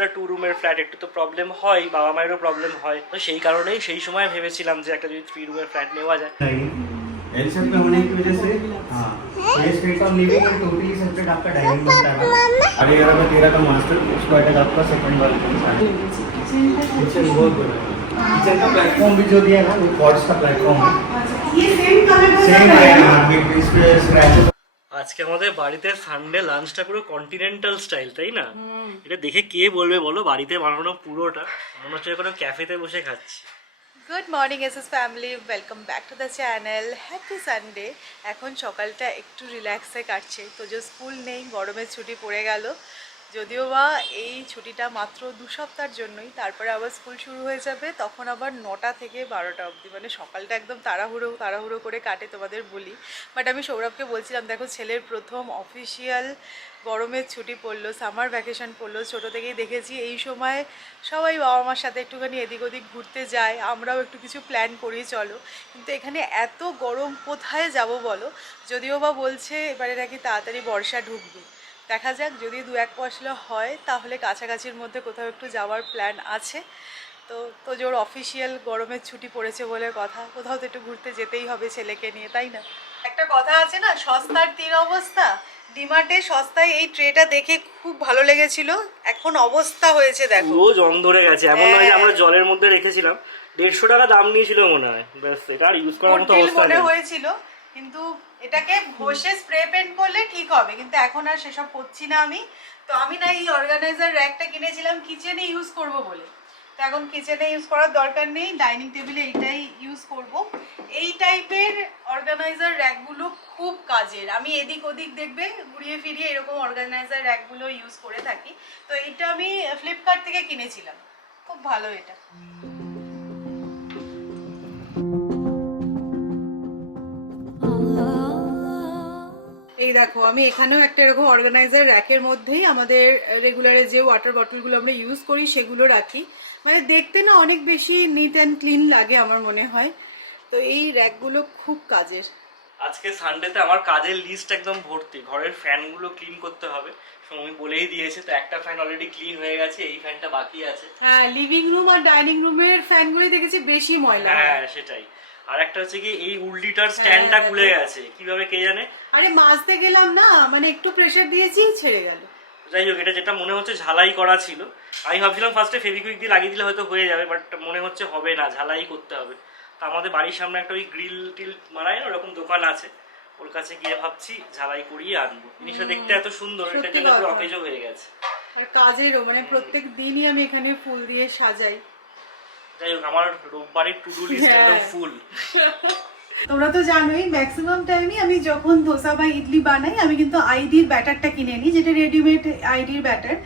এটা 2 রুমের ফ্ল্যাট, একটু তো প্রবলেম হয়, বাবা মায়েরও প্রবলেম হয়, তো সেই কারণেই সেই সময় ভেবেছিলাম যে একটা যদি 3 রুমের ফ্ল্যাট নেওয়া যায়। एल शेप में होने की वजह से हाँ ये state of living and totally separate आपका डाइनिंग बनता है ना। अरे यार अगर तेरा का मास्टर उसको अटैक आपका सेकंड वाला किचन बहुत बड़ा है। किचन का प्लेटफॉर्म भी जो दिया ना वो कॉर्ड्स का प्लेटफॉर्म है। ये सेम कलर का सेम है हाँ इस पे स्क्रैचेस। আজকে আমাদের বাড়িতে সানডে লাঞ্চটা পুরো কন্টিনেন্টাল স্টাইল, তাই না? এটা দেখে কে বলবে বলো, বাড়িতে বানানো পুরোটা মনে হচ্ছে কোনো ক্যাফেতে বসে খাচ্ছি। Good morning SS family, welcome back to the channel. Happy Sunday. এখন সকালটা একটু রিল্যাক্সে কাটছে, তো যে স্কুল নেই, গরমের ছুটি পড়ে গেল, যদিও বা এই ছুটিটা মাত্র 2 সপ্তাহের জন্যই, তারপরে আবার স্কুল শুরু হয়ে যাবে, তখন আবার 9টা থেকে 12টা অবধি, মানে সকালটা একদম তাড়াহুড়ো করে কাটে তোমাদের বলি। বাট আমি সৌরভকে বলছিলাম, দেখো ছেলের প্রথম অফিসিয়াল গরমের ছুটি পড়লো, সামার ভ্যাকেশন পড়লো। ছোটো থেকেই দেখেছি এই সময় সবাই বাবা মার সাথে একটুখানি এদিক ওদিক ঘুরতে যায়, আমরাও একটু কিছু প্ল্যান করি চলো, কিন্তু এখানে এত গরম কোথায় যাব বলো। যদিও বা বলছে এবারে নাকি তাড়াতাড়ি বর্ষা ঢুকবে, দেখা যাক, যদি 2-1 পশলা হয় তাহলে কাছাকাছির মধ্যে কোথাও একটু যাওয়ার প্ল্যান আছে। তো জোর অফিসিয়াল গরমের ছুটি পড়েছে বলে কথা, কোথাও তো একটু ঘুরতে যেতেই হবে ছেলেকে নিয়ে, তাই না? একটা কথা আছে না, সস্তার 3 অবস্থা। ডিমার্টে সস্তায় এই ট্রেটা দেখে খুব ভালো লেগেছিল, এখন অবস্থা হয়েছে দেখো, পুরো জং ধরে গেছে। এমন নয় যে আমরা জলের মধ্যে রেখেছিলাম, 150 টাকা দাম নিয়েছিল মনে হয়, ব্যাস এটা আর ইউজ করার মতো অবস্থা মনে নেই। হয়েছিল, কিন্তু এটাকে ঘষে স্প্রে পেন্ট করলে ঠিক হবে, কিন্তু এখন আর সেসব করছি না আমি। তো আমি না এই অর্গানাইজার র্যাকটা কিনেছিলাম কিচেনে ইউজ করব বলে, তো এখন কিচেনে ইউজ করার দরকার নেই, ডাইনিং টেবিলে এইটাই ইউজ করব। এই টাইপের অর্গানাইজার র্যাকগুলো খুব কাজের, আমি এদিক ওদিক দেখবে ঘুরিয়ে ফিরিয়ে এরকম অর্গানাইজার র্যাকগুলো ইউজ করে থাকি। তো এইটা আমি ফ্লিপকার্ট থেকে কিনেছিলাম, খুব ভালো এটা। এই দেখো, আমি এখানেও একটা এরকম অর্গানাইজার র্যাকের মধ্যেই আমাদের রেগুলারে যে ওয়াটার বটলগুলো আমরা ইউজ করি সেগুলো রাখি, মানে দেখতে না অনেক বেশি নিট অ্যান্ড ক্লিন লাগে আমার মনে হয়। তো এই র্যাকগুলো খুব কাজের। আজকে সানডেতে আমার কাজের লিস্ট একদম ভর্তি, ঘরের ফ্যানগুলো ক্লিন করতে হবে, সৌমি বলেই দিয়েছে। তো একটা ফ্যান অলরেডি ক্লিন হয়ে গেছে, এই ফ্যানটা বাকি আছে। হ্যাঁ, লিভিং রুম আর ডাইনিং রুমের ফ্যানগুলো দেখেছি বেশি ময়লা। হ্যাঁ সেটাই। আর একটা হচ্ছে কি, এই উল্টিটার স্ট্যান্ডটা খুলে গেছে, কিভাবে কে জানে। আরে মাজতে গেলাম না, মানে একটু প্রেসার দিয়েছি ছেড়ে গেল। যাই হোক, এটা যেটা মনে হচ্ছে ঝালাই করা ছিল, আমি ভাবছিলাম ফার্স্টে ফেভিকুইক দিয়ে লাগিয়ে দিলে হয়তো হয়ে যাবে, বাট মনে হচ্ছে হবে না, ঝালাই করতে হবে। তো আমাদের বাড়ির সামনে একটা ওই গ্রিল টিল মারায় না ওরকম দোকান আছে, ওর কাছে গিয়ে ভাবছি ঝালাই করিয়ে আনবো। জিনিসটা দেখতে এত সুন্দর, এটা যেন পুরো অকেজো হয়ে গেছে। আর কাজেরও, মানে প্রত্যেক দিনই আমি এখানে ফুল দিয়ে সাজাই। যাই হোক, আমার রোববারের টু ডু লিস্ট একদম ফুল। তোমরা তো জানোই ম্যাক্সিমাম টাইমই আমি যখন ধোসা বা ইডলি বানাই আমি কিন্তু আইডির ব্যাটারটা কিনে নিই, যেটা রেডিমেড আইডির ব্যাটার,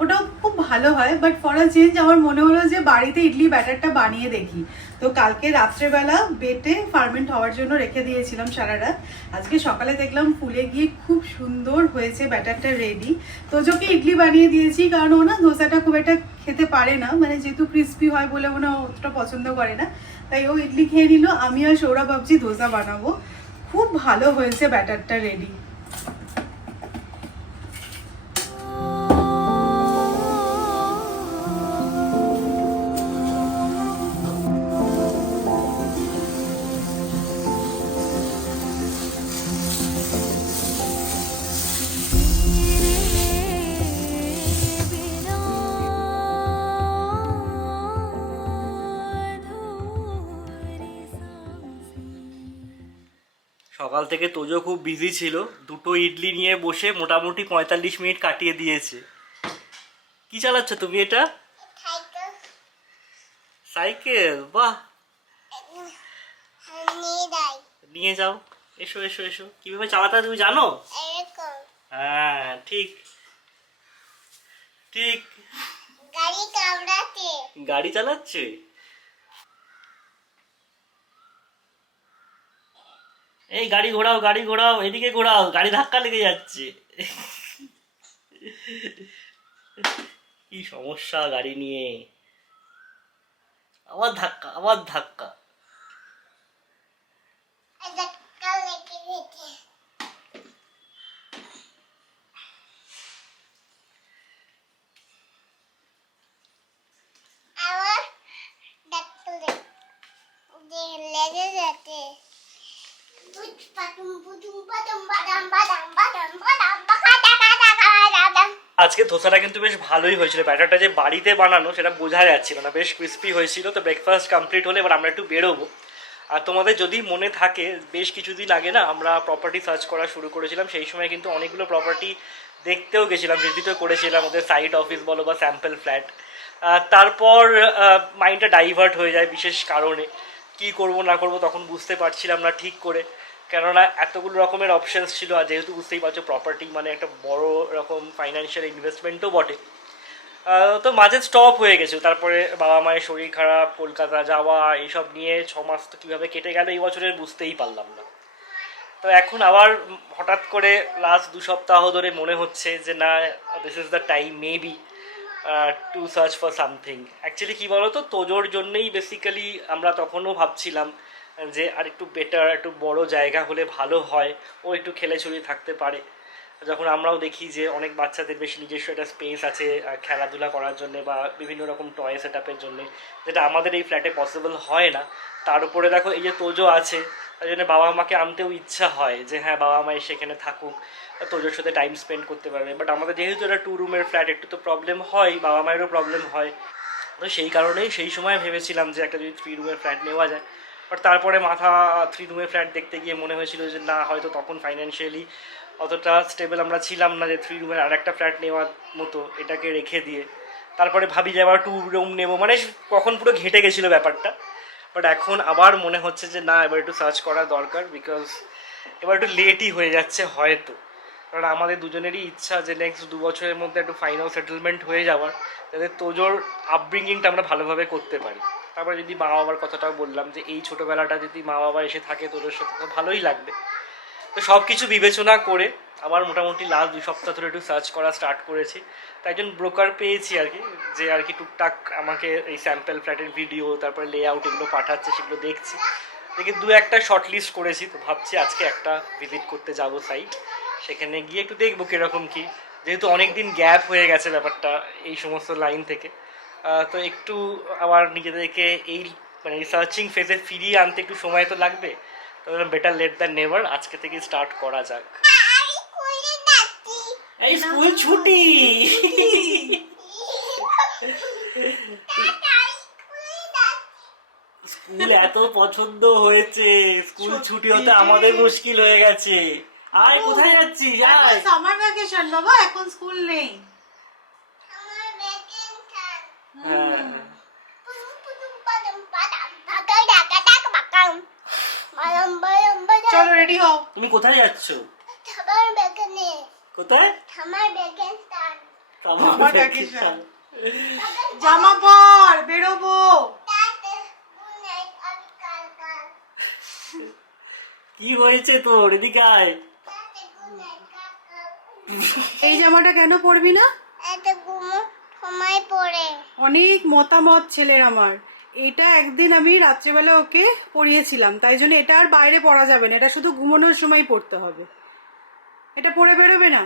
ওটাও খুব ভালো হয়। বাট ফর আ চেঞ্জ আমার মনে হলো যে বাড়িতে ইডলি ব্যাটারটা বানিয়ে দেখি। তো কালকে রাত্রেবেলা বেটে ফার্মেন্ট হওয়ার জন্য রেখে দিয়েছিলাম সারা রাত, আজকে সকালে দেখলাম ফুলে গিয়ে খুব সুন্দর হয়েছে ব্যাটারটা রেডি। তোজোকে ইডলি বানিয়ে দিয়েছি, কারণ ও না ধোসাটা খুব একটা খেতে পারে না, মানে যেহেতু ক্রিস্পি হয় বলে ও না অতটা পছন্দ করে না, তাই ও ইডলি খেয়ে নিল। আমি আর সৌরভ ভাবছি ধোসা বানাবো। খুব ভালো হয়েছে ব্যাটারটা রেডি। সকাল থেকে তোজো খুব বিজি ছিল, দুটো ইডলি নিয়ে বসে মোটামুটি 45 মিনিট কাটিয়ে দিয়েছে। কি চালাচ্ছ তুমি এটা? সাইকেল? বাহ, নিয়ে যাও, এসো এসো এসো। কিভাবে চালাতে হয় তুমি জানো? হ্যাঁ ঠিক ঠিক। গাড়ি চালাচ্ছে। এই গাড়ি ঘোরাও, গাড়ি ঘোরাও, এদিকে ঘোরাও, গাড়ি ধাক্কা লেগে যাচ্ছে। কি সমস্যা গাড়ি নিয়ে, আবার ধাক্কা আবার ধাক্কা। আজকে ধোসাটা কিন্তু বেশ ভালোই হয়েছিল, ব্যাটারটা যে বাড়িতে বানানো সেটা বোঝা যাচ্ছিল না, বেশ ক্রিস্পি হয়েছিল। তো ব্রেকফাস্ট কমপ্লিট হলে এবার আমরা একটু বেরোবো। আর তোমাদের যদি মনে থাকে বেশ কিছুদিন আগে না আমরা প্রপার্টি সার্চ করা শুরু করেছিলাম, সেই সময় কিন্তু অনেকগুলো প্রপার্টি দেখতেও গেছিলাম, ভিজিটও করেছিলাম, ওদের সাইট অফিস বলো বা স্যাম্পল ফ্ল্যাট। তারপর মাইন্ডটা ডাইভার্ট হয়ে যায় বিশেষ কারণে, কি করব না করব তখন বুঝতে পারছিলাম না ঠিক করে, কেননা এতগুলো রকমের অপশানস ছিল। আর যেহেতু বুঝতেই পারছো প্রপার্টি মানে একটা বড় রকম ফাইন্যান্সিয়াল ইনভেস্টমেন্টও বটে, তো মাঝে স্টপ হয়ে গেছে। তারপরে বাবা মায়ের শরীর খারাপ, কলকাতা যাওয়া, এইসব নিয়ে 6 মাস তো কীভাবে কেটে গেল এই বছরের বুঝতেই পারলাম না। তো এখন আবার হঠাৎ করে লাস্ট 2 সপ্তাহ ধরে মনে হচ্ছে যে না, this is the time maybe to search for something. Actually কী বলো তো, তোজোর জন্যেই বেসিক্যালি আমরা তখনও ভাবছিলাম যে আর একটু বেটার, একটু বড় জায়গা হলে ভালো হয়, ও একটু খেলে ছড়িয়ে থাকতে পারে। যখন আমরাও দেখি যে অনেক বাচ্চাদের বেশি নিজস্ব একটা স্পেস আছে খেলাধুলা করার জন্য বা বিভিন্ন রকম টয় সেট আপের জন্যে, যেটা আমাদের এই ফ্ল্যাটে পসিবল হয় না। তার উপরে দেখো এই যে তোজো আছে, তাই জন্য বাবা মাকে আনতেও ইচ্ছা হয় যে হ্যাঁ বাবা মা সেখানে থাকুক, তোজোর সাথে টাইম স্পেন্ড করতে পারবে। বাট আমাদের যেহেতু এটা 2 রুমের ফ্ল্যাট, একটু তো প্রবলেম হয়, বাবা মায়েরও প্রবলেম হয়। তো সেই কারণেই সেই সময় ভেবেছিলাম যে একটা যদি 3 রুমের ফ্ল্যাট নেওয়া যায়। বাট তারপরে 3 রুমের ফ্ল্যাট দেখতে গিয়ে মনে হয়েছিল যে না, হয়তো তখন ফাইন্যান্সিয়ালি অতটা স্টেবল আমরা ছিলাম না যে 3 রুমের আর একটা ফ্ল্যাট নেওয়ার মতো, এটাকে রেখে দিয়ে তারপরে ভাবি যে আবার 2 রুম নেবো, মানে কখন পুরো ঘেঁটে গেছিলো ব্যাপারটা। বাট এখন আবার মনে হচ্ছে যে না, এবার একটু সার্চ করা দরকার, বিকজ এবার একটু লেটই হয়ে যাচ্ছে হয়তো। কারণ আমাদের দুজনেরই ইচ্ছা যে নেক্সট 2 বছরের মধ্যে একটু ফাইনাল সেটেলমেন্ট হয়ে যাওয়ার, যাতে তোজোর আপব্রিঙ্গিংটা আমরা ভালোভাবে করতে পারি। তারপরে যদি মা বাবার কথাটাও বললাম যে এই ছোটোবেলাটা যদি মা বাবা এসে থাকে তোজোর সাথে তো ভালোই লাগবে। তো সব কিছু বিবেচনা করে আবার মোটামুটি লাস্ট 2 সপ্তাহ ধরে একটু সার্চ করা স্টার্ট করেছি। তো একজন ব্রোকার পেয়েছি আর কি, যে আর কি টুকটাক আমাকে এই স্যাম্পল ফ্ল্যাটের ভিডিও, তারপরে লেআউট এগুলো পাঠাচ্ছে, সেগুলো দেখছি, দেখে 2-1টা শর্ট লিস্ট করেছি। তো ভাবছি আজকে একটা ভিজিট করতে যাব সাইট, সেখানে গিয়ে একটু দেখবো কীরকম কী, যেহেতু অনেক দিন গ্যাপ হয়ে গেছে ব্যাপারটা এই সমস্ত লাইন থেকে। তো একটু আবার নিজেদেরকে এই মানে সার্চিং ফেজে ফিরিয়ে আনতে একটু সময় তো লাগবে। তো বেটার লেট দ্যান নেভার, আজকে থেকে স্টার্ট করা যাক। এই স্কুল ছুটি, স্কুল এত পছন্দ হয়েছে, স্কুল ছুটি হতে আমাদের মুশকিল হয়ে গেছে। আয় কোথায় যাচ্ছিস? আয়, সামার ভ্যাকেশন বাবা, এখন স্কুল নেই। চলো রেডি হও। তুমি কোথায় যাচ্ছ? কোথায়? Summer vacation। জামা পর, বেরোবো। কি হয়েছে তোর? এদিকে আয়। এই জামাটা কেন পরবি না? অনেক মতামত ছেলের আমার। এটা একদিন আমি রাত্রেবেলা ওকে পরিয়েছিলাম, তাই জন্য এটা আর বাইরে পরা যাবে না, এটা শুধু ঘুমানোর সময় পরতে হবে। এটা পরে বেরোবে না?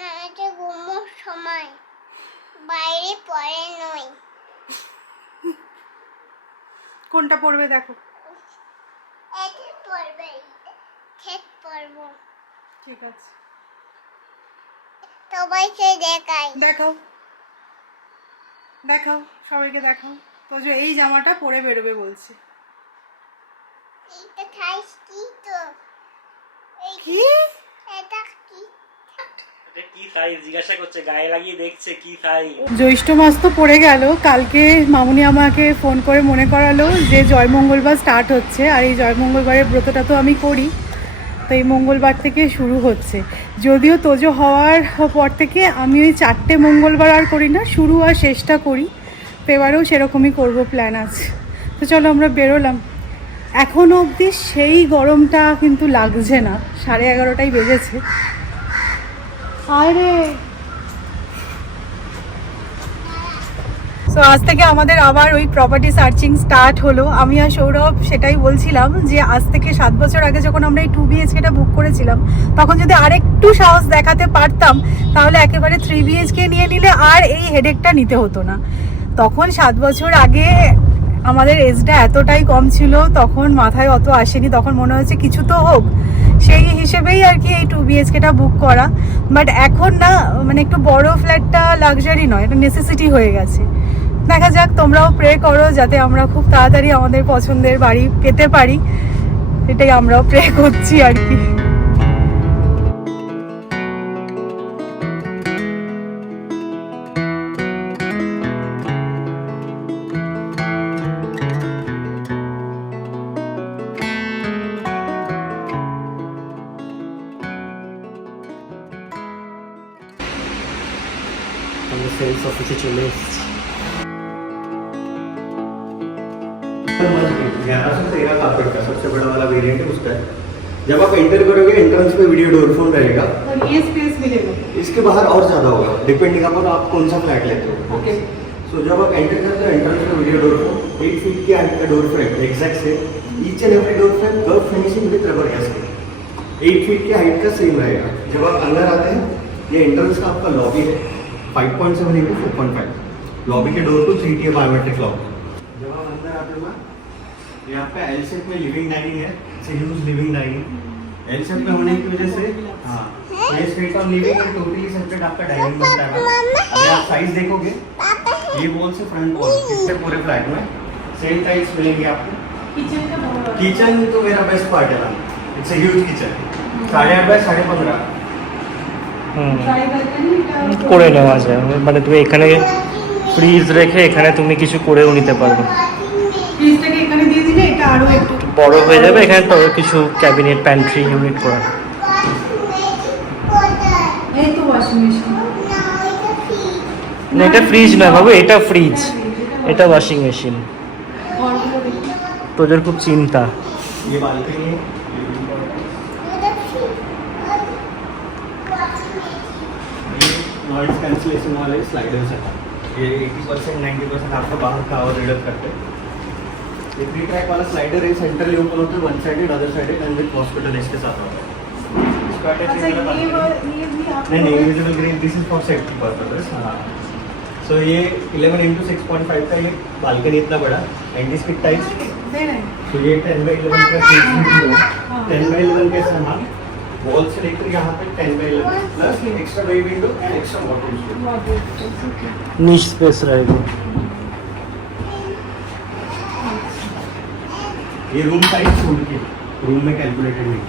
না, এটা ঘুমোর সময়, বাইরে পরে নয়। কোনটা পরবে দেখো। এটা পরবে, ঠিক পরবো। ঠিক আছে, সবাইকে দেখাই। দেখাও দেখাও, সবাইকে দেখাও। তো যে এই জামাটা পরে বেরোবে বলছে। এটা খাইস কি তো? কি? এটা কি? এটা কি সাইজ জিজ্ঞাসা করছে, গায়ে লাগিয়ে দেখছে কি সাইজ। জ্যৈষ্ঠ মাস তো পড়ে গেল, কালকে মামুনি আমাকে ফোন করে মনে করালো যে জয়মঙ্গলবার স্টার্ট হচ্ছে, আর এই জয়মঙ্গলবারের ব্রতটা তো আমি করি, তো এই মঙ্গলবার থেকে শুরু হচ্ছে। যদিও তোজো হওয়ার পর থেকে আমি ওই 4টে মঙ্গলবার আর করি না, শুরু আর শেষটা করি, তো এবারেও সেরকমই করবো প্ল্যান আছে। তো চলো আমরা বেরোলাম। এখনও অবধি সেই গরমটা কিন্তু লাগছে না, 11:30টাই বেজেছে। আরে সো আজ থেকে আমাদের আবার ওই প্রপার্টি সার্চিং স্টার্ট হলো। আমি আর সৌরভ সেটাই বলছিলাম যে আজ থেকে 7 বছর আগে যখন আমরা এই 2 BHKটা বুক করেছিলাম, তখন যদি আরেকটু সাহস দেখাতে পারতাম, তাহলে একেবারে 3 BHK নিয়ে নিলে আর এই হেডেকটা নিতে হতো না। তখন 7 বছর আগে আমাদের এজটা এতটাই কম ছিল, তখন মাথায় অত আসেনি, তখন মনে হচ্ছে কিছু তো হোক, সেই হিসেবেই আর কি এই 2 BHKটা বুক করা। বাট এখন না মানে একটু বড় ফ্ল্যাটটা লাক্সারি নয়, এটা নেসেসিটি হয়ে গেছে। দেখা যাক, তোমরাও প্রে করো যাতে আমরা খুব তাড়াতাড়ি আমাদের পছন্দের বাড়ি পেতে পারি, এটাই আমরাও প্রে করছি আর কি। আমরা সেলস অফিসে চলে এসেছি। 1113 कारपेट का सबसे बड़ा वाला वेरिएंट है उसका है। जब आप एंटर करोगे एंट्रेंस पे वीडियो डोर फोन रहेगा, और ये स्पेस मिलेगा। इसके बाहर और ज्यादा होगा डिपेंडिंग अपॉन आप कौन सा फ्लैट लेते हो। ओके। सो जब आप एंटर करते हो एंट्रेंस पे वीडियो डोर फोन 8 फीट के हाइट का डोर फ्रेम एग्जैक्ट से each and every door frame curve finishing with rubber gasket 8 feet की हाइट का सेम रहेगा। जब आप अंदर आते हैं, ये एंट्रेंस का आपका लॉबी है 5.7 इंटू 4.5। लॉबी के डोर को 3 टियर बायोमेट्रिक लॉक। जब आप अंदर आते हो ना, यहाँ पे एल शेप में लिविंग डाइनिंग है, it's huge living dining. L shape में होने की वजह से हाँ ये straight on living and totally separate आपका डाइनिंग बनता है। अगर आप साइज देखोगे, ये वॉल से फ्रंट वॉल इससे पूरे फ्लैट में सेम टाइल्स मिलेंगे आपको। किचन का बड़ा किचन तो मेरा बेस्ट पार्ट है ना, it's a huge kitchen 8.5 by 15.5। Try balcony করে নেওয়া যায়, মানে তুমি এখানে ফ্রিজ রেখে এখানে তুমি কিছু করেও নিতে পারবে, ফ্রিজটাকে এখানে দিয়ে দিলে এটা আরো একটু বড় হয়ে যাবে। এখানে তো কিছু ক্যাবিনেট প্যান্ট্রি ইউনিট করা। এই তো ওয়াশিং মেশিন। না এটা ফ্রিজ নয় বাবু, এটা ফ্রিজ, এটা ওয়াশিং মেশিন। তোদের খুব চিন্তা। ये बालकनी है, नॉइज कैंसिलेशन वाले स्लाइडर्स है। ये 80% 90% आपका बाहर का आवाज रिडक्ट करते हैं। ये 3 ट्रैक वाला स्लाइडर है, सेंट्रली ओपन होता है, one sided other sided and with hospital इसके साथ होता है। इसका अच्छा अटैच ये भी आप नहीं invisible grill, this is for safety purposes. हाँ, सो ये 11 इंटू 6.5 का ये बालकनी इतना बड़ा एंटी स्किड टाइल्स। दे रहे हैं। तो ये 10 बाई 11 का 10 बाई 11 का सामान वॉल से लेकर यहाँ पे 10 by 11 plus extra by window and extra washroom. Nice space रहेगा। ये रूम साइज छोड़ के रूम में कैलकुलेटेड नहीं।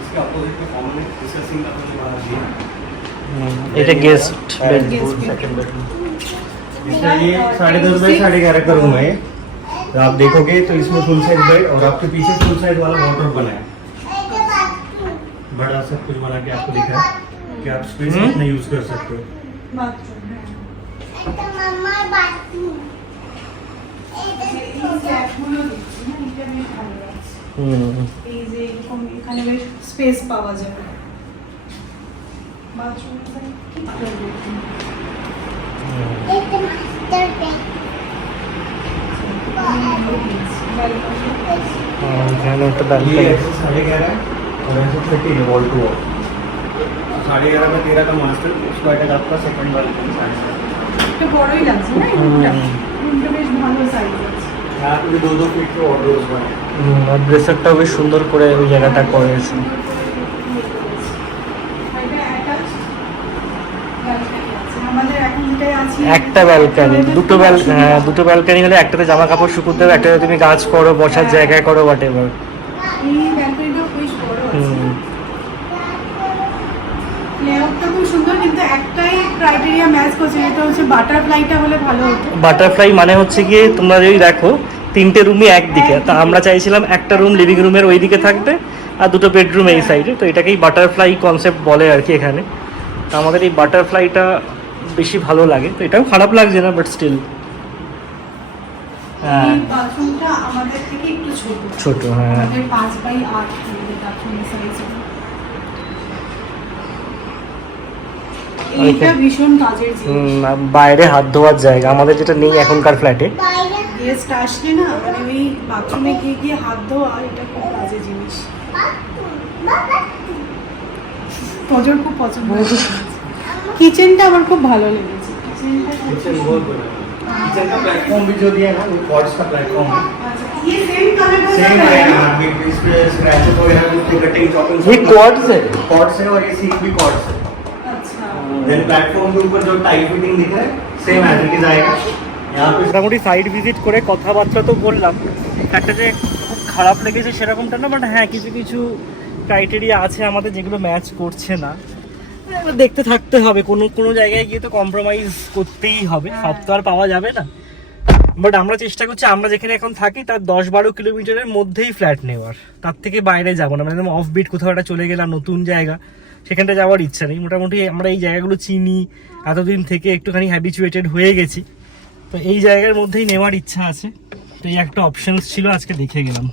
इसके अपोजिट में कॉमन है, इसका सिंक आपने बाहर दिया। এটা গেস্ট বেডরুম, Guest সেকেंड बेडरूम। इसका ये 10.5 बाई 11.5 का रूम है। तो आप देखोगे तो इसमें फुल साइज बेड और आपके पीछे फुल साइज वाला वार्डरोब बना है, बड़ा सब कुछ बना के आपको दिखा है कि आप स्पेस अपना यूज कर सकते हो। বাথরুম। হ্যাঁ। এটা মামার বাথরুম। এই স্ল্যাবগুলো দেখছি না, এটা বেশ ভালো লাগছে। এই যে এরকম এখানে বেশ স্পেস পাওয়া যাবে। বাথরুমটা কি করবে? এটা মাস্টার বেড। এখানে একটা ये ব্যালকনি। ऐसे 11.5 है और ऐसे 13 है वॉल टू वॉल। 11.5 में 13 का मास्टर, उसका अटैक आपका सेकंड वाला 7.5। এটা বড়ই লাগছে না রুমটা? রুমটা বেশ ভালো সাইজ আছে। यहाँ पे भी 2-2 फीट के वार्डरोब्स बने हैं। আর ড্রেসারটাও বেশ সুন্দর করে ওই জায়গাটা করেছে। এটা অ্যাটাচ ব্যালকনি আছে। আমাদের এখন যেটাই আছে একটা ব্যালকনি, দুটো দুটো ব্যালকনি হলে একটাতে জামা কাপড় শুকুতে দেবে, একটাতে তুমি কাজ করো, বসার জায়গায় করো, হোয়াট এভার। এই ব্যালকনিটা বেশ বড় আছে। লেআউটটা খুব সুন্দর, কিন্তু একটাই ক্রাইটেরিয়া ম্যাচ করছে, এটা হচ্ছে বাটারফ্লাইটা হলে ভালো হতো। বাটারফ্লাই মানে হচ্ছে গিয়ে তোমরা যদি দেখো 3টে রুমই একদিকে, তা আমরা চাইছিলাম একটা রুম লিভিং রুমের ওই দিকে থাকবে আর দুটো বেডরুম এই সাইডে, তো এটাকেই বাটারফ্লাই কনসেপ্ট বলে আর কি এখানে। তো আমাদের এই বাটারফ্লাইটা বেশি ভালো লাগে, তো এটাও খারাপ লাগছে না, বাট স্টিল হ্যাঁ এই বাথরুমটা আমাদের থেকে একটু ছোট। ছোট, হ্যাঁ। আমাদের 5/8 আমাদের বাথরুমের সাইজ। এইটা ভীষণ কাজের জিনিস। বাইরে হাত ধোয়ার জায়গা আমাদের যেটা নেই এখনকার ফ্ল্যাটে। বাইরে গেস্ট আসলে না মানে ওই বাথরুমে গিয়ে গিয়ে হাত ধোয়া, এটা খুব কাজের জিনিস। তোজোর খুব পছন্দ হয়েছে। কিচেনটা আমার খুব ভালো লেগেছে। किचन बहुत बड़ा है। किचन का प्लेटफॉर्म भी जो दिया है ना वो कॉर्ड्स का प्लेटफॉर्म है। ये सेम कलर का सेम है हाँ, ये इस पे स्क्रैचेस वगैरह भी कटिंग चॉपिंग ये कॉर्ड्स है। कॉर्ड्स है और ये सीट भी कॉर्ड्स है। अच्छा देन प्लेटफॉर्म के ऊपर जो टाइट फिटिंग दिख रहा है सेम एज इट इज आएगा। यहाँ पे মোটামুটি সাইড ভিজিট করে কথাবার্তা তো বললাম, একটা যে খুব খারাপ লেগেছে সেরকমটা না, বাট হ্যাঁ কিছু কিছু ক্রাইটেরিয়া আছে আমাদের যেগুলো ম্যাচ করছে না। এবার দেখতে থাকতে হবে, কোনো কোনো জায়গায় গিয়ে তো কম্প্রোমাইজ করতেই হবে, সব তো আর পাওয়া যাবে না। বাট আমরা চেষ্টা করছি আমরা যেখানে এখন থাকি তার 10-12 কিলোমিটারের মধ্যেই ফ্ল্যাট নেওয়ার, তার থেকে বাইরে যাবো না। মানে একদম অফ বিট কোথাও একটা চলে গেলাম নতুন জায়গা, সেখানটা যাওয়ার ইচ্ছা নেই। মোটামুটি আমরা এই জায়গাগুলো চিনি, এতদিন থেকে একটুখানি হ্যাবিচুয়েটেড হয়ে গেছি, তো এই জায়গার মধ্যেই নেওয়ার ইচ্ছা আছে। তো এই একটা অপশনস ছিল, আজকে দেখে গেলাম।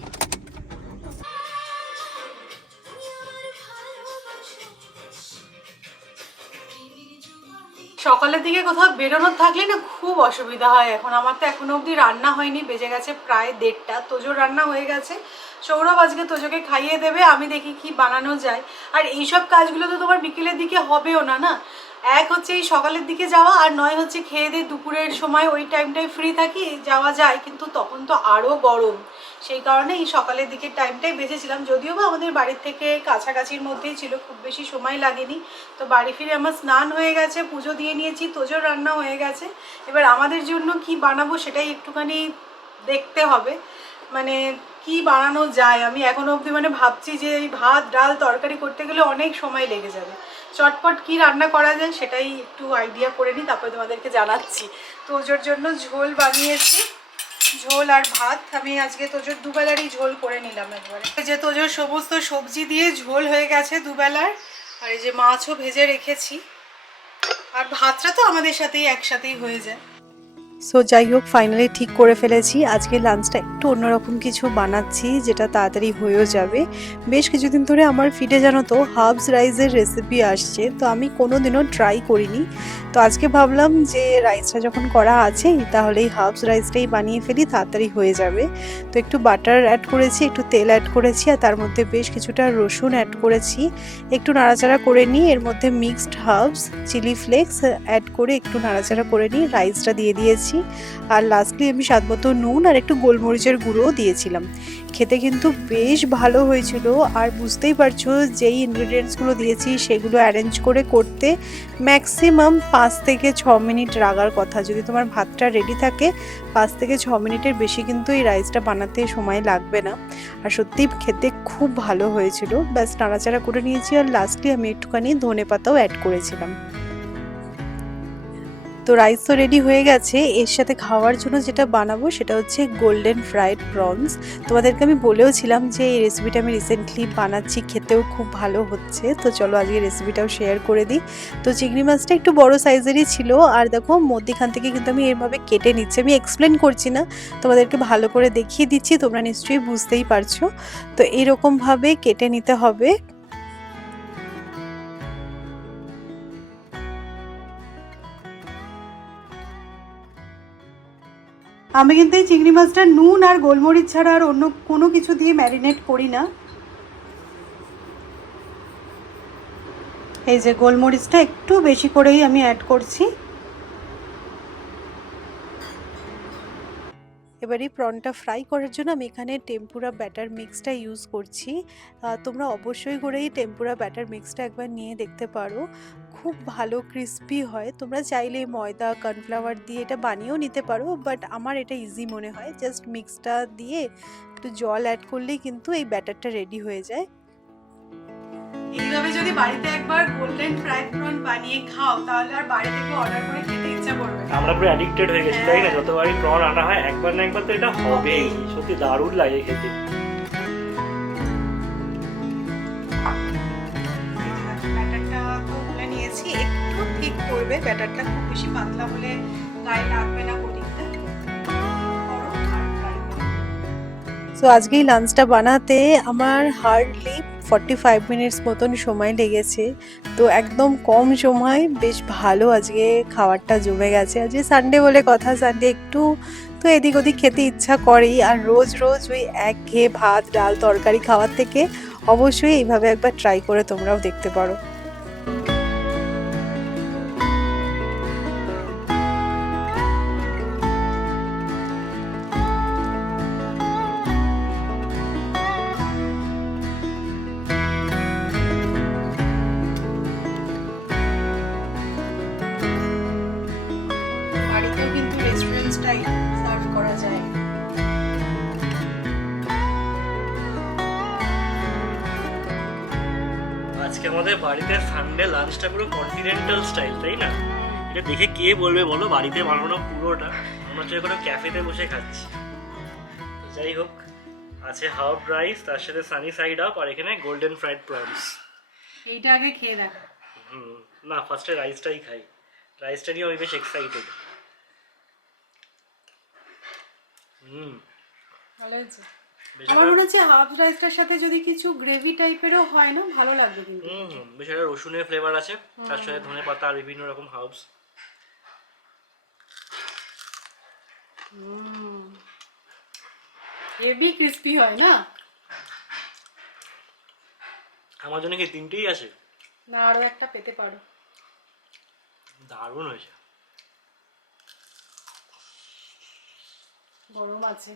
সকালের দিকে কোথাও বেরোনোর থাকলে না খুব অসুবিধা হয়। এখন আমার তো এখনো অবধি রান্না হয়নি, বেজে গেছে প্রায় 1:30। তোজোর রান্না হয়ে গেছে, সৌরভ আজকে তোজোকে খাইয়ে দেবে, আমি দেখি কি বানানো যায়। আর এইসব কাজগুলো তো তোমার বিকেলের দিকে হবেও না না, এক হচ্ছে এই সকালের দিকে যাওয়া, আর নয় হচ্ছে খেয়ে দিয়ে দুপুরের সময় ওই টাইমটায় ফ্রি থাকি যাওয়া যায়, কিন্তু তখন তো আরও গরম। সেই কারণে এই সকালের দিকে টাইমটাই বেঁচেছিলাম, যদিও বা আমাদের বাড়ির থেকে কাছাকাছির মধ্যেই ছিল, খুব বেশি সময় লাগেনি। তো বাড়ি ফিরে আমার স্নান হয়ে গেছে, পুজো দিয়ে নিয়েছি, তোজোর রান্না হয়ে গেছে। এবার আমাদের জন্য কি বানাবো সেটাই একটুখানি দেখতে হবে, মানে কি বানানো যায়। আমি এখনো অবধি মানে ভাবছি যে এই ভাত ডাল তরকারি করতে গেলে অনেক সময় লেগে যাবে। চটপট কি রান্না করা যায় সেটাই একটু আইডিয়া করে নিই, তারপরে তোমাদেরকে জানাচ্ছি। তোজোর জন্য ঝোল বানিয়েছি, ঝোল আর ভাত। আমি আজকে তোজোর দুবেলারই ঝোল করে নিলাম একবারে। এই যে তোজোর সমস্ত সবজি দিয়ে ঝোল হয়ে গেছে দুবেলার, আর এই যে মাছও ভেজে রেখেছি, আর ভাতটা তো আমাদের সাথেই একসাথেই হয়ে যায়। সো যাই হোক, ফাইনালি ঠিক করে ফেলেছি আজকে লাঞ্চটা একটু অন্যরকম কিছু বানাচ্ছি, যেটা তাড়াতাড়ি হয়েও যাবে। বেশ কিছুদিন ধরে আমার ফিডে জানো তো হার্বস রাইসের রেসিপি আসছে, তো আমি কোনোদিনও ট্রাই করিনি। তো আজকে ভাবলাম যে রাইসটা যখন করা আছেই তাহলে এই হার্বস রাইসটাই বানিয়ে ফেলি, তাড়াতাড়ি হয়ে যাবে। তো একটু বাটার অ্যাড করেছি, একটু তেল অ্যাড করেছি, আর তার মধ্যে বেশ কিছুটা রসুন অ্যাড করেছি। একটু নাড়াচাড়া করে নিই, এর মধ্যে mixed herbs chilli flakes add করে একটু নাড়াচাড়া করে নিই, রাইসটা দিয়ে দিয়েছি। আর লাস্টলি আমি স্বাদমতো নুন আর একটু গোলমরিচের গুঁড়োও দিয়েছিলাম। খেতে কিন্তু বেশ ভালো হয়েছিল, আর বুঝতেই পারছো যেই ইনগ্রেডিয়েন্টসগুলো দিয়েছি সেগুলো অ্যারেঞ্জ করে করতে ম্যাক্সিমাম 5 থেকে 6 মিনিট লাগার কথা। যদি তোমার ভাতটা রেডি থাকে 5 থেকে 6 মিনিটের বেশি কিন্তু এই রাইসটা বানাতে সময় লাগবে না। আর সত্যিই খেতে খুব ভালো হয়েছিল। ব্যাস নাড়াচাড়া করে নিয়েছি, আর লাস্টলি আমি একটুখানি ধনেপাতাও অ্যাড করেছিলাম। তো রাইস তো রেডি হয়ে গেছে, এর সাথে খাওয়ার জন্য যেটা বানাবো সেটা হচ্ছে গোল্ডেন ফ্রাইড প্রনস। তোমাদেরকে আমি বলেওছিলাম যে এই রেসিপিটা আমি রিসেন্টলি বানাচ্ছি, খেতেও খুব ভালো হচ্ছে। তো চলো আজকে রেসিপিটাও শেয়ার করে দিই। তো চিংড়ি মাছটা একটু বড় সাইজেরই ছিল, আর দেখো মধ্যখান থেকে কিন্তু আমি এরভাবে কেটে নিচ্ছি। আমি এক্সপ্লেন করছি না, তোমাদেরকে ভালো করে দেখিয়ে দিচ্ছি, তোমরা নিশ্চয়ই বুঝতেই পারছো। তো এইরকমভাবে কেটে নিতে হবে। আমি কিন্তু এই চিংড়ি মাছটা নুন আর গোলমরিচ ছাড়া আর অন্য কোনো কিছু দিয়ে ম্যারিনেট করি না। এই যে গোলমরিচটা একটু বেশি করেই আমি অ্যাড করছি। এবারে প্রনটা ফ্রাই করার জন্য আমি এখানে টেম্পুরা ব্যাটার মিক্সটা ইউজ করছি। তোমরা অবশ্যই করে এই টেম্পুরা ব্যাটার মিক্সটা একবার নিয়ে দেখতে পারো, খুব ভালো ক্রিস্পি হয়। তোমরা চাইলে ময়দা কর্নফ্লাওয়ার দিয়ে এটা বানিয়েও নিতে পারো, বাট আমার এটা ইজি মনে হয়। জাস্ট মিক্সটা দিয়ে একটু জল অ্যাড করলেই কিন্তু এই ব্যাটারটা রেডি হয়ে যায়। এইভাবে যদি বাড়িতে একবার গোল্ডেন ফ্রাইড প্রন বানিয়ে খাও তাহলে আর বাইরে থেকে অর্ডার করে খেতে ইচ্ছা করবে না। আমরা পুরো অ্যাডিক্টেড হয়ে গেছি, তাই না? যতবারই প্রন আনা হয় একবার না একবার তো এটা হবেই। সত্যি দারুণ লাগে খেতে। ব্যাটারটা তো গুলে নিয়েছি, একটু ঠিক করবে ব্যাটারটা, খুব বেশি পাতলা হলে গায়ে লাগবে না কোটিংটা। সো আজকে এই লাঞ্চটা বানাতে আমার হার্ডলি 45 মিনিটস মতন সময় লেগেছে। তো একদম কম সময় বেশ ভালো আজকে খাবারটা জমে গেছে। আজকে সানডে বলে কথা, সানডে একটু তো এদিক ওদিক খেতে ইচ্ছা করেই। আর রোজ রোজ ওই একঘেয়ে ভাত ডাল তরকারি খাওয়ার থেকে অবশ্যই এইভাবে একবার ট্রাই করে তোমরাও দেখতে পারো। আমাদের বাড়িতে সানডে লাঞ্চটা পুরো কন্টিনেন্টাল স্টাইল, তাই না? এটা দেখে কে বলবে বলো বাড়িতে বানানো পুরোটা মনে হচ্ছে কোনো ক্যাফেতে বসে খাচ্ছি। যাই হোক, আছে হাফ রাইস, তার সাথে সানি সাইড আপ, আর এখানে গোল্ডেন ফ্রাইড প্রনস। এইটা আগে খেয়ে দেখ। না, ফার্স্টে রাইসটাই খাই। রাইসটা নিয়ে আমি বেশ এক্সাইটেড। ভালো হয়েছে। আমার মনে হচ্ছে হাফ রাইসটার সাথে যদি কিছু গ্রেভি টাইপেরও হয় না, ভালো লাগবে কিন্তু। বেশ একটা রসুনের ফ্লেভার আছে, তার সাথে ধনে পাতা আর বিভিন্ন রকম হার্বস। হেভি ক্রিস্পি হয় না? আমার জন্য কি তিনটেই আছে? না, আরো একটা পেতে পারো। দারুণ হয়েছে। গরম আছে,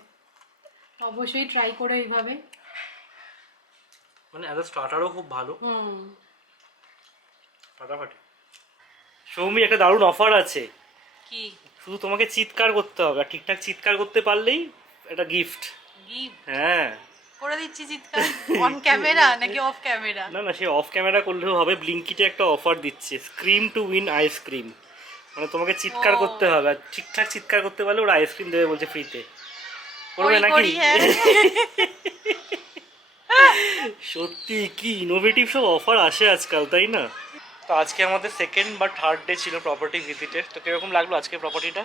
অবশ্যই ট্রাই করে এইভাবে। মানে অ্যাজ আ স্টার্টারও খুব ভালো, ফাটাফাটি। সৌমি, একটা দারুণ অফার আছে। কি? শুধু তোমাকে চিৎকার করতে হবে, আর ঠিকঠাক চিৎকার করতে পারলেই একটা গিফট। গিফট? হ্যাঁ, করে দিচ্ছি চিৎকার। অন ক্যামেরা নাকি অফ ক্যামেরা? না না, সে অফ ক্যামেরা করলেও হবে। ব্লিঙ্কিটে একটা অফার দিচ্ছে, স্ক্রিম টু উইন আইসক্রিম। মানে তোমাকে চিৎকার করতে হবে, আর ঠিকঠাক চিৎকার করতে পারলে ওরা আইসক্রিম দেবে বলছে ফ্রিতে। করবে নাকি? সত্যি কি ইনোভেটিভ সব অফার আসে আজকাল, তাই না? তো আজকে আমাদের সেকেন্ড বা থার্ড ডে ছিল প্রপার্টি ভিজিটের। তো কিরকম লাগলো আজকে প্রপার্টিটা?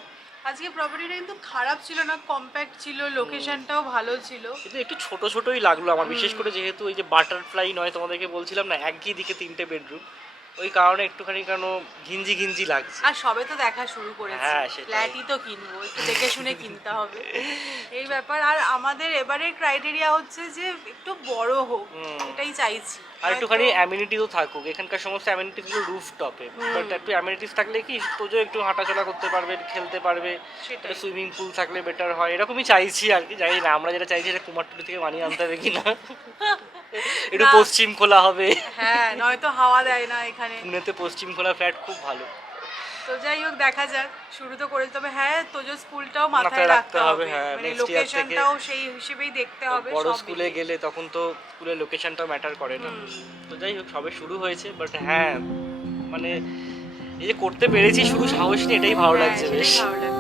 আজকে প্রপার্টিটা কিন্তু খারাপ ছিল না, কম্প্যাক্ট ছিল, লোকেশনটাও ভালো ছিল। কিন্তু একটু ছোট ছোটই লাগলো আমার, বিশেষ করে যেহেতু এই যে বাটারফ্লাই নয়, তোমাদেরকে বলছিলাম না একই দিকে 3টে বেডরুম, ওই কারণে একটুখানি কেন ঘিঞ্জি ঘিঞ্জি লাগছে। আর সবে তো দেখা শুরু করেছি, হ্যাঁ, সেটাই। ফ্ল্যাটই তো কিনবো, একটু দেখে শুনে কিনতে হবে, এই ব্যাপার। আর আমাদের এবারের ক্রাইটেরিয়া হচ্ছে যে একটু বড় হোক, এটাই চাইছি। আর একটুখানি অ্যামিনিটিও থাকুক। এখানকার সমস্ত অ্যামিনিটিস গুলো রুফ টপে, বাট একটু অ্যামিনিটিস থাকলে কি তোজো একটু হাঁটাচলা করতে পারবে, খেলতে পারবে, সুইমিং পুল থাকলে বেটার হয়, এরকমই চাইছি আর কি। জানি না আমরা যেটা চাইছি সেটা কুমারটুলি থেকে মানিয়ে আনতে হবে কিনা। একটু পশ্চিম খোলা হবে। হ্যাঁ, নয়তো হাওয়া দেয় না এখানে। পুনেতে পশ্চিম খোলা ফ্ল্যাট খুব ভালো। তো যাই হোক, দেখা যাক, শুরু তো করে, তবে হ্যাঁ তোজো স্কুলটাও মাথায় রাখতে হবে, হ্যাঁ, মানে next year থেকে লোকেশনটাও সেই হিসেবেই দেখতে হবে। বড় সব স্কুলে গেলে তখন তো স্কুলের লোকেশনটাও ম্যাটার করে না। তো যাই হোক, সবে শুরু হয়েছে, বাট হ্যাঁ মানে এই যে করতে পেরেছি, শুধু সাহস নিয়ে, এটাই ভালো লাগছে বেশ। ভালো লাগছে।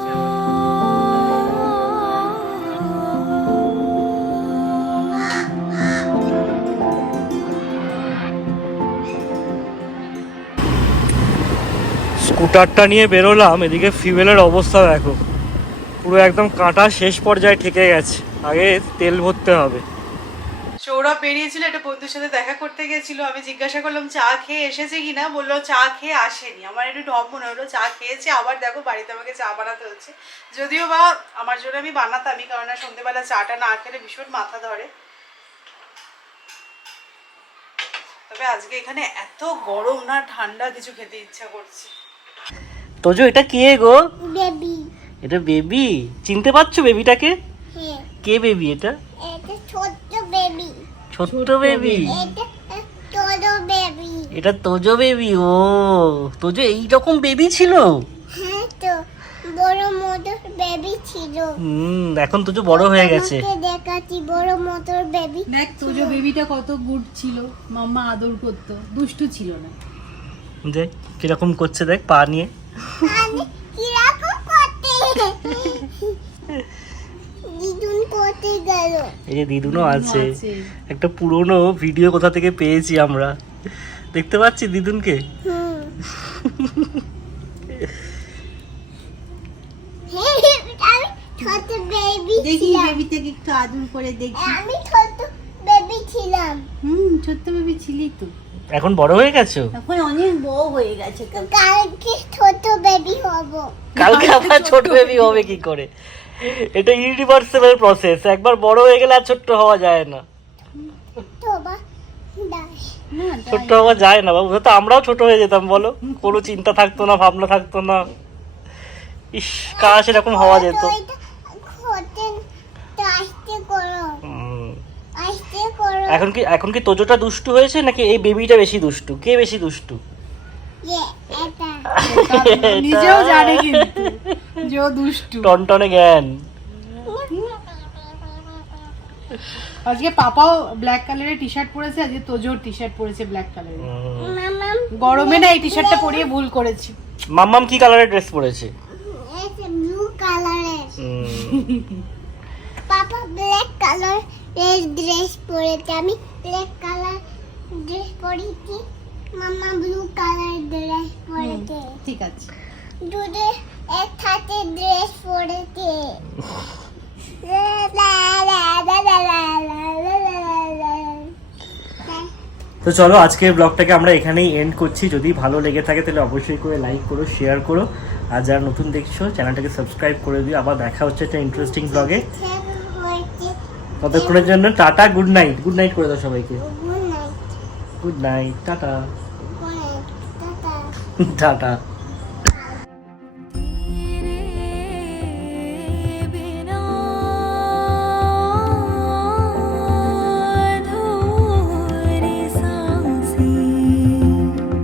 স্কুটারটা নিয়ে বেরোলাম, এদিকে ফিউয়েলের অবস্থা দেখো, পুরো একদম কাঁটা শেষ পর্যায়ে ঠেকে গেছে। আগে তেল ভরতে হবে। সৌরভ বেরিয়েছিল, একটা বন্ধুর সাথে দেখা করতে গেছিল। আমি জিজ্ঞাসা করলাম চা খেয়ে এসেছে কিনা, বললো চা খেয়ে আসেনি। আমার একটু ঢপ মনে হলো, চা খেয়েছে, আবার দেখো বাড়িতে আমাকে চা বানাতে হচ্ছে। যদিও বা আমার জন্য আমি বানাতামই, কারণ সন্ধ্যেবেলা চাটা না খেলে ভীষণ মাথা ধরে। তবে আজকে এখানে এত গরম না, ঠান্ডা কিছু খেতে ইচ্ছা করছে। তোজো, এটা কে গো? বেবি। এটা বেবি? চিনতে পারছো বেবিটাকে? হ্যাঁ, কে বেবি এটা? এটা ছোট্ট বেবি। ছোট্ট বেবি? এটা তোজো বেবি। এটা তোজো বেবি। ও, তোজো এইরকম বেবি ছিল? হ্যাঁ, তো বড় মোটর বেবি ছিল। এখন তোজো বড় হয়ে গেছে। তোমাকে দেখাচ্ছি বড় মোটর বেবি। দেখ তোজো বেবিটা কত গুড ছিল, মাম্মা আদর করতো, দুষ্টু ছিল না। দেখ কিরকম করছে, দেখ পা নিয়ে। আমি কিরকম করতে দিদুন করতে গেল। এই যে দিদুনও আছে। একটা পুরনো ভিডিও কোথা থেকে পেয়েছি আমরা, দেখতে পাচ্ছি দিদুনকে। আমি ছোট বেবি দেখি বেবিটাকে একটু আদর করে দেখি। আমি ছোট বেবি ছিলাম। ছোট্ট বেবি ছিলি তো, এখন বড় হয়ে গেছো? এখন অনেক বড় হয়ে গেছে। কালকে ছোট বেবি হব। কালকে আবার ছোট বেবি হবে কি করে? এটা ইউনিভার্সাল প্রসেস, একবার বড় হয়ে গেলে আর ছোট্ট হওয়া যায় না। তোবা দাই ছোট্ট হওয়া যায় না বাবু, তো আমরাও ছোট হয়ে যেতাম বলো, কোনো চিন্তা থাকতো না, ভাবনা থাকতো না। ইস, কাশ এরকম হওয়া যেত। আস্তে করো, আস্তে করো। এখন কি তোজোটা দুষ্টু হয়েছে নাকি এই বেবিটা বেশি দুষ্টু? কে বেশি দুষ্টু? এটা নিজেও জানে কিন্তু যে ও দুষ্টু। টনটনে জ্ঞান। আজকে পাপাও ব্ল্যাক কালারের টি শার্ট পরেছে, আজকে তোজোর টি শার্ট পরেছে ব্ল্যাক কালারের। মামা গরমে না এই টি শার্টটা পরিয়ে ভুল করেছি। মাম্মাম কি কালারের ড্রেস পরেছে? এটা ব্লু কালারের, পাপা ব্ল্যাক কালার ড্রেস পরেছে, আমি ব্ল্যাক কালার ড্রেস পরেছি, মামা ব্লু কালার ড্রেস পরেছে, ঠিক আছে। দুটো একসাথে ড্রেস পরেছে। তো চলো আজকের ব্লগটাকে আমরা এখানেই এন্ড করছি। যদি ভালো লেগে থাকে তাহলে অবশ্যই করে লাইক করো, শেয়ার করো, আর যারা নতুন দেখছো চ্যানেলটাকে সাবস্ক্রাইব করে দিও। আবার দেখা হচ্ছে একটা ইন্টারেস্টিং ব্লগে। ততক্ষণের জন্য tata, good night. Good night করে দাও সবাইকে। Good night, tata. টাটা।